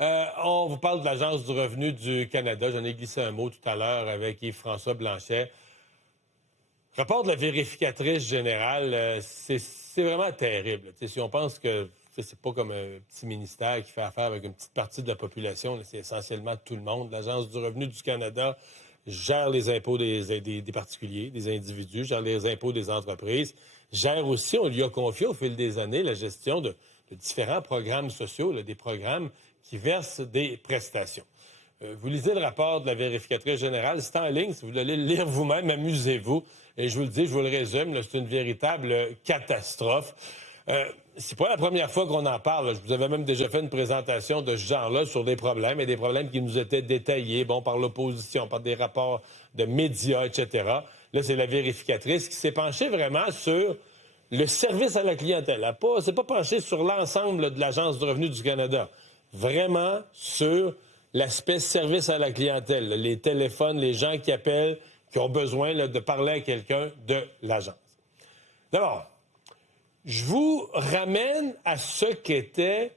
On vous parle de l'Agence du revenu du Canada. J'en ai glissé un mot tout à l'heure avec Yves-François Blanchet. Rapport de la vérificatrice générale, c'est vraiment terrible. Si on pense que c'est pas comme un petit ministère qui fait affaire avec une petite partie de la population, c'est essentiellement tout le monde. L'Agence du revenu du Canada gère les impôts des particuliers, des individus, gère les impôts des entreprises, gère aussi, on lui a confié au fil des années, la gestion de différents programmes sociaux, des programmes qui versent des prestations. Vous lisez le rapport de la vérificatrice générale, c'est en ligne, si vous voulez le lire vous-même, amusez-vous. Et je vous le dis, je vous le résume, c'est une véritable catastrophe. C'est pas la première fois qu'on en parle. Je vous avais même déjà fait une présentation de ce genre-là sur des problèmes, et des problèmes qui nous étaient détaillés, par l'opposition, par des rapports de médias, etc. Là, c'est la vérificatrice qui s'est penchée vraiment sur le service à la clientèle. Elle s'est pas penchée sur l'ensemble de l'Agence du revenu du Canada. Vraiment sur l'aspect service à la clientèle, les téléphones, les gens qui appellent, qui ont besoin de parler à quelqu'un de l'agence. D'abord, je vous ramène à ce qu'était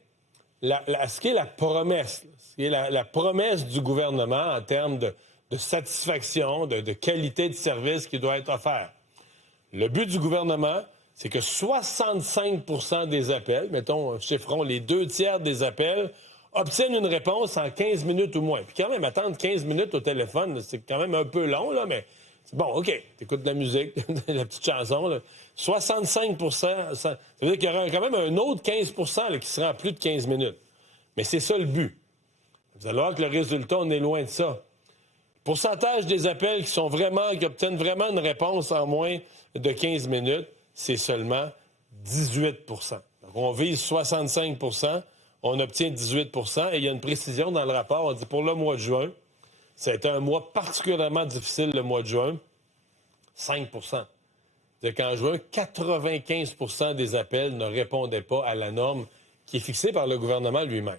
ce qui est la promesse, ce qui est la promesse du gouvernement en termes de satisfaction, de qualité de service qui doit être offert. Le but du gouvernement, c'est que 65 des appels, mettons, chiffrons les 2/3 des appels, obtiennent une réponse en 15 minutes ou moins. Puis quand même, attendre 15 minutes au téléphone, c'est quand même un peu long, là, mais c'est bon, OK, t'écoutes de la musique, de la petite chanson, là. 65 ça veut dire qu'il y aura quand même un autre 15 là, qui sera en plus de 15 minutes. Mais c'est ça le but. Vous allez voir que le résultat, on est loin de ça. Le pourcentage des appels qui obtiennent vraiment une réponse en moins de 15 minutes, c'est seulement 18 Donc, on vise 65 on obtient 18 et il y a une précision dans le rapport. On dit pour le mois de juin, ça a été un mois particulièrement difficile, le mois de juin, 5 C'est-à-dire qu'en juin, 95 des appels ne répondaient pas à la norme qui est fixée par le gouvernement lui-même.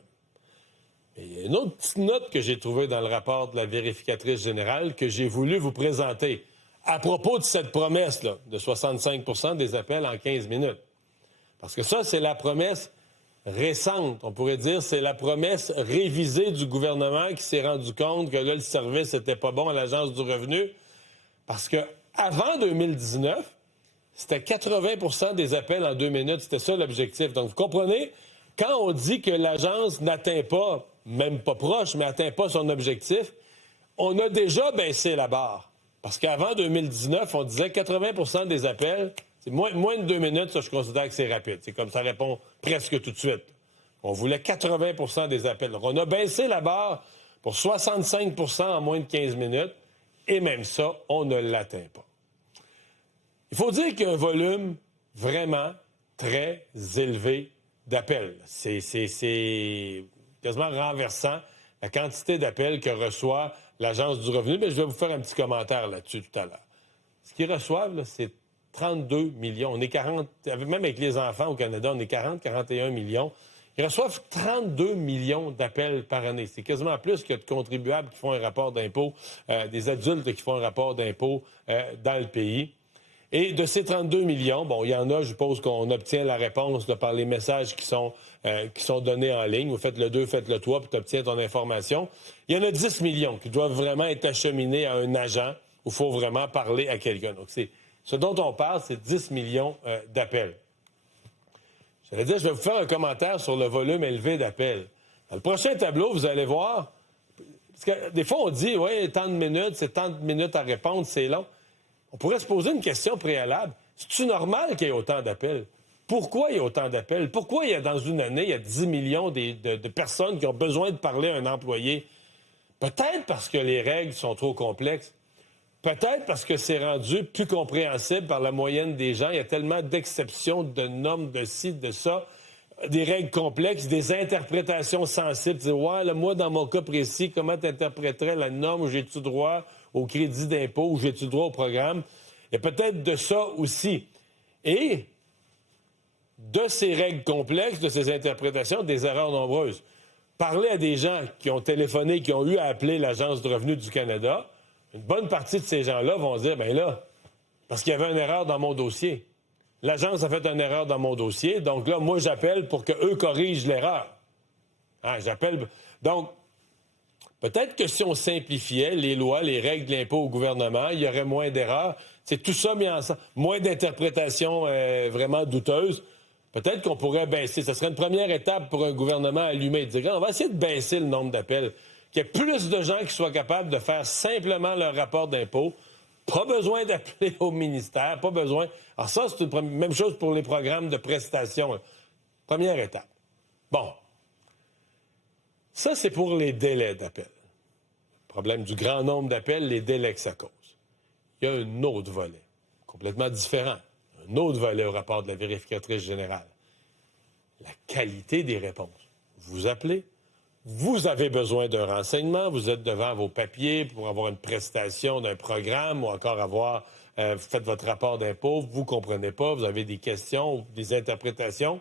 Et il y a une autre petite note que j'ai trouvée dans le rapport de la vérificatrice générale que j'ai voulu vous présenter à propos de cette promesse-là, de 65 des appels en 15 minutes. Parce que ça, c'est la promesse récente. On pourrait dire c'est la promesse révisée du gouvernement qui s'est rendu compte que là, le service n'était pas bon à l'Agence du revenu. Parce que avant 2019, c'était 80 des appels en 2 minutes. C'était ça l'objectif. Donc, vous comprenez, quand on dit que l'Agence n'atteint pas, même pas proche, mais n'atteint pas son objectif, on a déjà baissé la barre. Parce qu'avant 2019, on disait 80 des appels, c'est moins de 2 minutes, ça, je considère que c'est rapide. C'est comme ça répond presque tout de suite. On voulait 80 des appels. Donc, on a baissé la barre pour 65 en moins de 15 minutes, et même ça, on ne l'atteint pas. Il faut dire qu'il y a un volume vraiment très élevé d'appels. C'est quasiment renversant la quantité d'appels que reçoit l'Agence du revenu. Mais je vais vous faire un petit commentaire là-dessus tout à l'heure. Ce qu'ils reçoivent, là, c'est 32 millions. On est 40, même avec les enfants au Canada, on est 41 millions. Ils reçoivent 32 millions d'appels par année. C'est quasiment plus que de contribuables qui font un rapport d'impôt, des adultes qui font un rapport d'impôt dans le pays. Et de ces 32 millions, il y en a, je suppose qu'on obtient la réponse par les messages qui sont donnés en ligne. Vous faites le 2, faites le 3, puis tu obtiens ton information. Il y en a 10 millions qui doivent vraiment être acheminés à un agent où il faut vraiment parler à quelqu'un. Donc, ce dont on parle, c'est 10 millions d'appels. Je vais vous faire un commentaire sur le volume élevé d'appels. Dans le prochain tableau, vous allez voir, parce que des fois, on dit, oui, tant de minutes, c'est tant de minutes à répondre, c'est long. On pourrait se poser une question préalable. C'est-tu normal qu'il y ait autant d'appels? Pourquoi il y a autant d'appels? Pourquoi dans une année, il y a 10 millions de personnes qui ont besoin de parler à un employé? Peut-être parce que les règles sont trop complexes. Peut-être parce que c'est rendu plus compréhensible par la moyenne des gens. Il y a tellement d'exceptions, de normes, de ci, de ça, des règles complexes, des interprétations sensibles. Tu dis, ouais, là, moi, dans mon cas précis, comment tu interpréterais la norme où j'ai-tu droit au crédit d'impôt, où j'ai-tu droit au programme? Il y a peut-être de ça aussi. Et de ces règles complexes, de ces interprétations, des erreurs nombreuses. Parler à des gens qui ont téléphoné, qui ont eu à appeler l'Agence du revenu du Canada, une bonne partie de ces gens-là vont dire, bien là, parce qu'il y avait une erreur dans mon dossier. L'agence a fait une erreur dans mon dossier, donc là, moi, j'appelle pour qu'eux corrigent l'erreur. Hein, j'appelle... Donc, peut-être que si on simplifiait les lois, les règles de l'impôt au gouvernement, il y aurait moins d'erreurs. C'est tout ça mis ensemble. Moins d'interprétations vraiment douteuses. Peut-être qu'on pourrait baisser. Ce serait une première étape pour un gouvernement allumé. De dire, on va essayer de baisser le nombre d'appels. Qu'il y ait plus de gens qui soient capables de faire simplement leur rapport d'impôt. Pas besoin d'appeler au ministère, pas besoin. Alors ça, c'est une même chose pour les programmes de prestations. Là. Première étape. Bon. Ça, c'est pour les délais d'appel. Le problème du grand nombre d'appels, les délais que ça cause. Il y a un autre volet, complètement différent. Un autre volet au rapport de la vérificatrice générale. La qualité des réponses. Vous appelez, vous avez besoin d'un renseignement, vous êtes devant vos papiers pour avoir une prestation d'un programme ou encore vous faites votre rapport d'impôt, vous ne comprenez pas, vous avez des questions, des interprétations.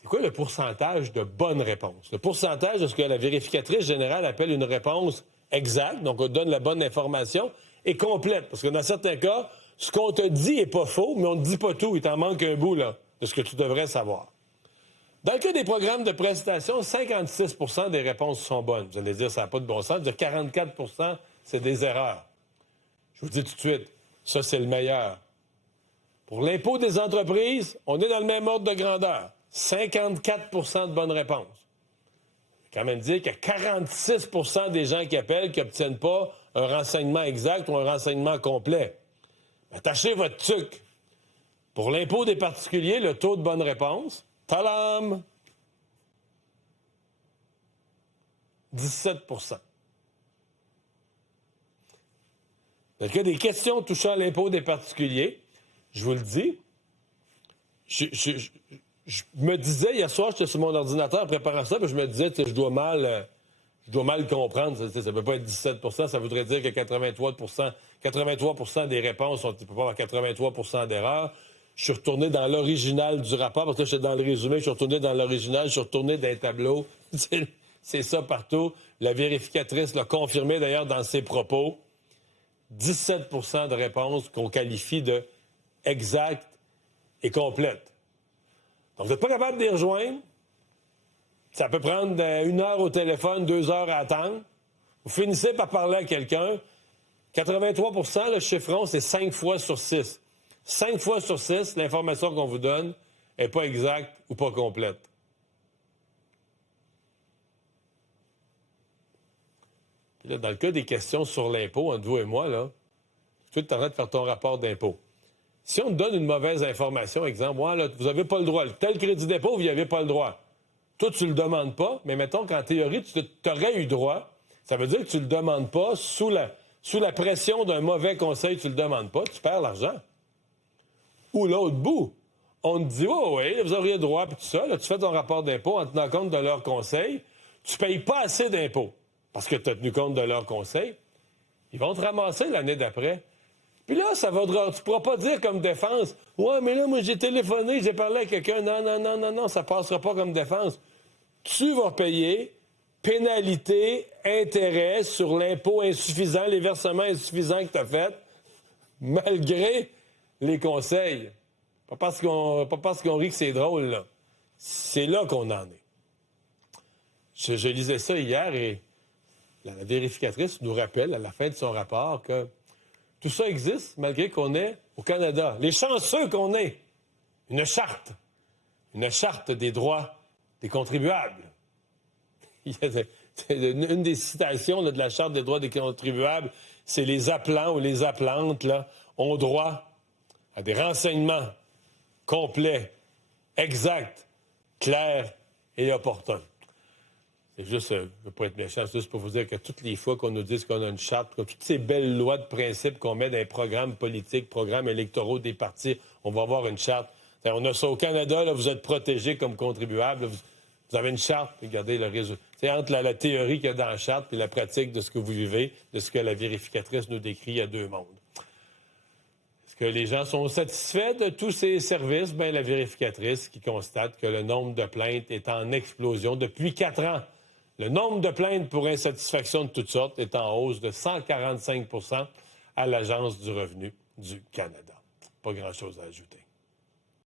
C'est quoi le pourcentage de bonnes réponses? Le pourcentage de ce que la vérificatrice générale appelle une réponse exacte, donc on donne la bonne information, et complète. Parce que dans certains cas, ce qu'on te dit n'est pas faux, mais on ne te dit pas tout. Il t'en manque un bout là, de ce que tu devrais savoir. Dans le cas des programmes de prestation, 56 % des réponses sont bonnes. Vous allez dire, ça n'a pas de bon sens. 44 % c'est des erreurs. Je vous dis tout de suite, ça, c'est le meilleur. Pour l'impôt des entreprises, on est dans le même ordre de grandeur. 54 % de bonnes réponses. Quand même dire qu'il y a 46 % des gens qui appellent qui n'obtiennent pas un renseignement exact ou un renseignement complet. Attachez votre truc. Pour l'impôt des particuliers, le taux de bonne réponse, talam! 17 %. Dans le cas des questions touchant l'impôt des particuliers, je vous le dis, je me disais, hier soir, j'étais sur mon ordinateur en préparant ça, puis je me disais, je dois mal comprendre. Ça ne peut pas être 17 %, ça voudrait dire que 83 % des réponses sont, il peut pas avoir 83 % d'erreurs. Je suis retourné dans l'original du rapport, parce que là, j'étais dans le résumé, je suis retourné dans l'original, je suis retourné dans les tableaux. C'est ça partout. La vérificatrice l'a confirmé, d'ailleurs, dans ses propos. 17 % de réponses qu'on qualifie de exactes et complètes. Donc, vous n'êtes pas capable de les rejoindre. Ça peut prendre 1 heure au téléphone, 2 heures à attendre. Vous finissez par parler à quelqu'un. 83 %, le chiffron, c'est 5 fois sur 6. 5 fois sur 6, l'information qu'on vous donne n'est pas exacte ou pas complète. Puis là, dans le cas des questions sur l'impôt, entre vous et moi, là, tu es en train de faire ton rapport d'impôt. Si on te donne une mauvaise information, exemple, ouais, là, vous n'avez pas le droit, tel crédit d'impôt, vous n'y avez pas le droit. Toi, tu ne le demandes pas, mais mettons qu'en théorie, tu aurais eu droit. Ça veut dire que tu ne le demandes pas sous la pression d'un mauvais conseil, tu ne le demandes pas, tu perds l'argent. Ou l'autre bout, on te dit, oh oui, vous auriez droit, puis tout ça, là, tu fais ton rapport d'impôt en tenant compte de leurs conseils, tu ne payes pas assez d'impôts parce que tu as tenu compte de leurs conseils. Ils vont te ramasser l'année d'après. Puis là, tu ne pourras pas dire comme défense, ouais, mais là, moi, j'ai téléphoné, j'ai parlé à quelqu'un. Non, ça ne passera pas comme défense. Tu vas payer pénalité, intérêt sur l'impôt insuffisant, les versements insuffisants que tu as faits, malgré les conseils. Pas parce qu'on rit que c'est drôle, là. C'est là qu'on en est. Je lisais ça hier et la vérificatrice nous rappelle à la fin de son rapport que tout ça existe malgré qu'on est au Canada. Les chanceux qu'on est. Une charte des droits des contribuables. Une des citations là, de la Charte des droits des contribuables, c'est les appelants ou les appelantes là, ont droit à des renseignements complets, exacts, clairs et opportuns. C'est juste, je ne veux pas être méchant, c'est juste pour vous dire que toutes les fois qu'on nous dit qu'on a une charte, toutes ces belles lois de principe qu'on met dans les programmes politiques, programmes électoraux des partis, on va avoir une charte. On a ça au Canada, là, vous êtes protégés comme contribuables. Vous avez une charte, regardez le résultat. C'est entre la théorie qu'il y a dans la charte et la pratique de ce que vous vivez, de ce que la vérificatrice nous décrit, il y a deux mondes. Est-ce que les gens sont satisfaits de tous ces services? Bien, la vérificatrice qui constate que le nombre de plaintes est en explosion depuis 4 ans. Le nombre de plaintes pour insatisfaction de toutes sortes est en hausse de 145 % à l'Agence du revenu du Canada. Pas grand-chose à ajouter.